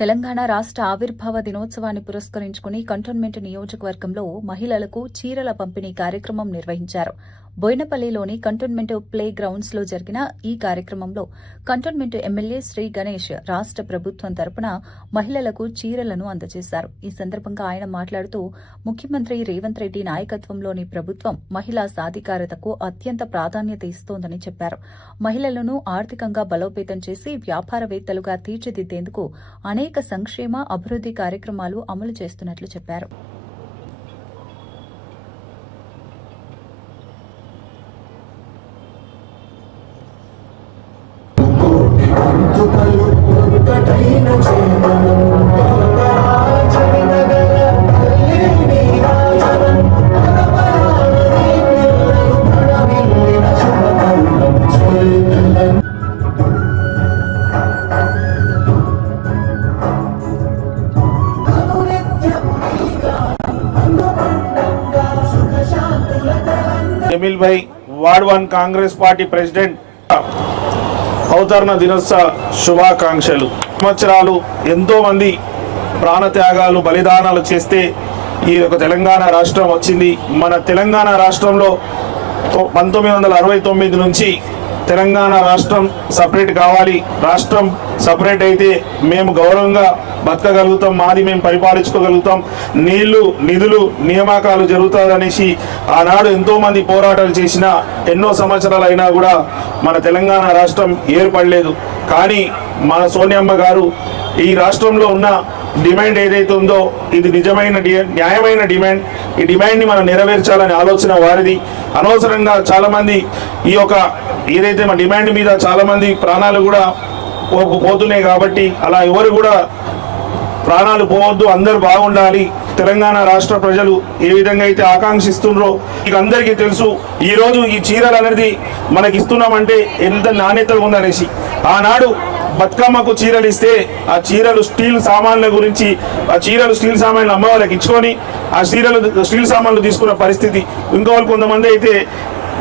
తెలంగాణ రాష్ట్ర ఆవిర్భావ దినోత్సవాన్ని పురస్కరించుకుని కంటోన్మెంట్ నియోజకవర్గంలో మహిళలకు చీరల పంపిణీ కార్యక్రమం నిర్వహించారు. బోయినపల్లిలోని కంటోన్మెంట్ ప్లే గ్రౌండ్స్ లో జరిగిన ఈ కార్యక్రమంలో కంటోన్మెంట్ ఎమ్మెల్యే శ్రీ గణేష్ రాష్ట్ర ప్రభుత్వం తరపున మహిళలకు చీరలను అందజేశారు. ఈ సందర్భంగా ఆయన మాట్లాడుతూ ముఖ్యమంత్రి రేవంత్ రెడ్డి నాయకత్వంలోని ప్రభుత్వం మహిళా సాధికారతకు అత్యంత ప్రాధాన్యత ఇస్తోందని చెప్పారు. మహిళలను ఆర్థికంగా బలోపేతం చేసి వ్యాపారవేత్తలుగా తీర్చిదిద్దేందుకు అనేక సంక్షేమ అభివృద్ధి కార్యక్రమాలు అమలు చేస్తున్నట్లు చెప్పారు. జమీల్ భాయ్ వార్డ్ 1 కాంగ్రెస్ పార్టీ ప్రెసిడెంట్ అవతరణ దినోత్సవ శుభాకాంక్షలు. సంవత్సరాలు ఎంతో మంది ప్రాణత్యాగాలు బలిదానాలు చేస్తే ఈ యొక్క తెలంగాణ రాష్ట్రం వచ్చింది. మన తెలంగాణ రాష్ట్రంలో 1969 నుంచి తెలంగాణ రాష్ట్రం సపరేట్ కావాలి, రాష్ట్రం సపరేట్ అయితే మేము గౌరవంగా బతకగలుగుతాం, మాది మేము పరిపాలించుకోగలుగుతాం, నీళ్లు నిధులు నియామకాలు జరుగుతాయనేసి ఆనాడు ఎంతో మంది పోరాటాలు చేసిన ఎన్నో సంవత్సరాలు అయినా కూడా మన తెలంగాణ రాష్ట్రం ఏర్పడలేదు. కానీ మన సోనియమ్మ గారు ఈ రాష్ట్రంలో ఉన్న డిమాండ్ ఏదైతే ఉందో ఇది నిజమైన న్యాయమైన డిమాండ్. ఈ డిమాండ్ని మనం నెరవేర్చాలనే ఆలోచన వారిది. అనవసరంగా చాలామంది ఈ యొక్క ఏదైతే మన డిమాండ్ మీద చాలామంది ప్రాణాలు కూడా పోతున్నాయి. కాబట్టి అలా ఎవరు కూడా ప్రాణాలు పోవద్దు, అందరూ బాగుండాలి. తెలంగాణ రాష్ట్ర ప్రజలు ఏ విధంగా అయితే ఆకాంక్షిస్తున్నారో మీకు అందరికీ తెలుసు. ఈరోజు ఈ చీరలు అనేది మనకి ఇస్తున్నామంటే ఎంత నాణ్యత ఉందనేసి. ఆనాడు బతుకమ్మకు చీరలు ఇస్తే ఆ చీరలు స్టీల్ సామాన్ల గురించి ఆ చీరలు స్టీల్ సామాన్లు అమ్మ వాళ్ళకి ఇచ్చుకొని ఆ స్టీల్ సామాన్లు తీసుకున్న పరిస్థితి. ఇంకోళ్ళు కొంతమంది అయితే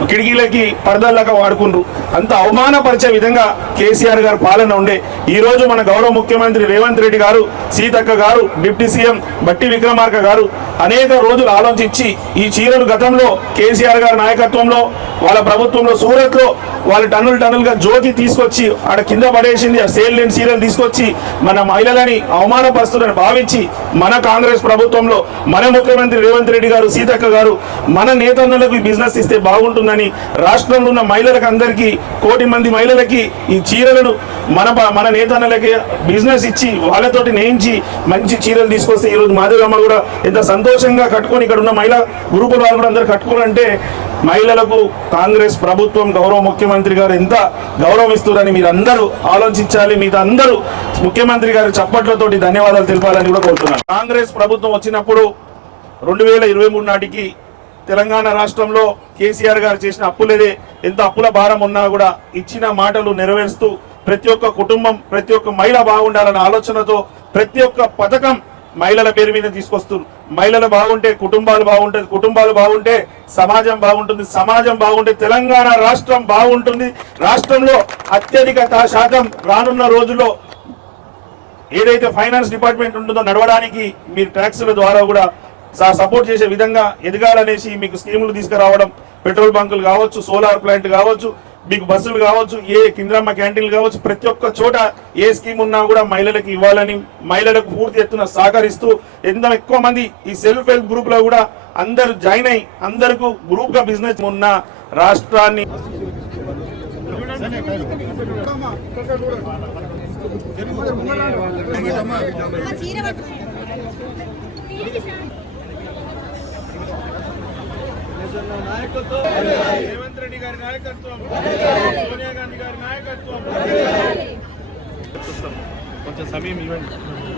కిటికీలకి పరదల్లాగా వాడుకుండ్రు. అంత అవమానపరిచే విధంగా కేసీఆర్ గారు పాలన ఉండే. ఈ రోజు మన గౌరవ ముఖ్యమంత్రి రేవంత్ రెడ్డి గారు, సీతక్క గారు, డిప్యూటీ సీఎం బట్టి విక్రమార్క గారు అనేక రోజులు ఆలోచించి ఈ చీరలు గతంలో కేసీఆర్ గారి నాయకత్వంలో వాళ్ళ ప్రభుత్వంలో సూరత్లో వాళ్ళు టన్నులుగా జోకి తీసుకొచ్చి ఆడ కింద పడేసింది. ఆ సేల్ లేని చీరలు తీసుకొచ్చి మన మహిళలని అవమానపరుస్తున్నారని భావించి మన కాంగ్రెస్ ప్రభుత్వంలో మన ముఖ్యమంత్రి రేవంత్ రెడ్డి గారు, సీతక్క గారు మన నేతన్నలకు బిజినెస్ ఇస్తే బాగుంటుందని రాష్ట్రంలో ఉన్న మహిళలకు అందరికీ 1 కోటి మంది మహిళలకి ఈ చీరలను మన నేతన్నలకి బిజినెస్ ఇచ్చి వాళ్ళతోటి నేయించి మంచి చీరలు తీసుకొస్తే ఈరోజు మాధవమ్మ కూడా ఎంత సంతోషంగా కట్టుకొని ఇక్కడ ఉన్న మహిళా గ్రూపుల వాళ్ళు కూడా అందరూ కట్టుకోవాలంటే మహిళలకు కాంగ్రెస్ ప్రభుత్వం గౌరవ ముఖ్యమంత్రి గారు ఎంత గౌరవం ఇస్తున్నారని మీరు అందరూ ఆలోచించాలి. మీరు అందరూ ముఖ్యమంత్రి గారు చప్పట్లతోటి ధన్యవాదాలు తెలపాలని కూడా కోరుతున్నాను. కాంగ్రెస్ ప్రభుత్వం వచ్చినప్పుడు 2023 నాటికి తెలంగాణ రాష్ట్రంలో కేసీఆర్ గారు చేసిన అప్పులేదే ఎంత అప్పుల భారం ఉన్నా కూడా ఇచ్చిన మాటలు నెరవేరుస్తూ ప్రతి ఒక్క కుటుంబం ప్రతి ఒక్క మహిళ బాగుండాలన్న ఆలోచనతో ప్రతి ఒక్క పథకం మహిళల పేరు మీద తీసుకొస్తారు. మహిళలు బాగుంటే కుటుంబాలు బాగుంటుంది, కుటుంబాలు బాగుంటే సమాజం బాగుంటుంది, సమాజం బాగుంటే తెలంగాణ రాష్ట్రం బాగుంటుంది. రాష్ట్రంలో అత్యధిక శాతం రానున్న రోజుల్లో ఏదైతే ఫైనాన్స్ డిపార్ట్మెంట్ ఉంటుందో నడవడానికి మీరు ట్యాక్సుల ద్వారా కూడా సపోర్ట్ చేసే విధంగా ఎదగాలనేసి మీకు స్కీములు తీసుకురావడం, పెట్రోల్ బంకులు కావచ్చు, సోలార్ ప్లాంట్ కావచ్చు, మీకు బస్సులు కావచ్చు, ఏ కింద్రమ్మ క్యాంటీన్లు కావచ్చు, ప్రతి ఒక్క చోట ఏ స్కీమ్ ఉన్నా కూడా మహిళలకు ఇవ్వాలని మహిళలకు పూర్తి ఎత్తున సహకరిస్తూ ఎంత ఎక్కువ మంది ఈ సెల్ఫ్ హెల్ప్ గ్రూప్ లో కూడా అందరూ జాయిన్ అయ్యి అందరికీ గ్రూప్ గా బిజినెస్ ఉన్న రాష్ట్రాన్ని రేవంత్ రెడ్డి గారి నాయకత్వం, సోనియా గాంధీ గారి నాయకత్వం. కొంచెం సమయం ఇవ్వండి.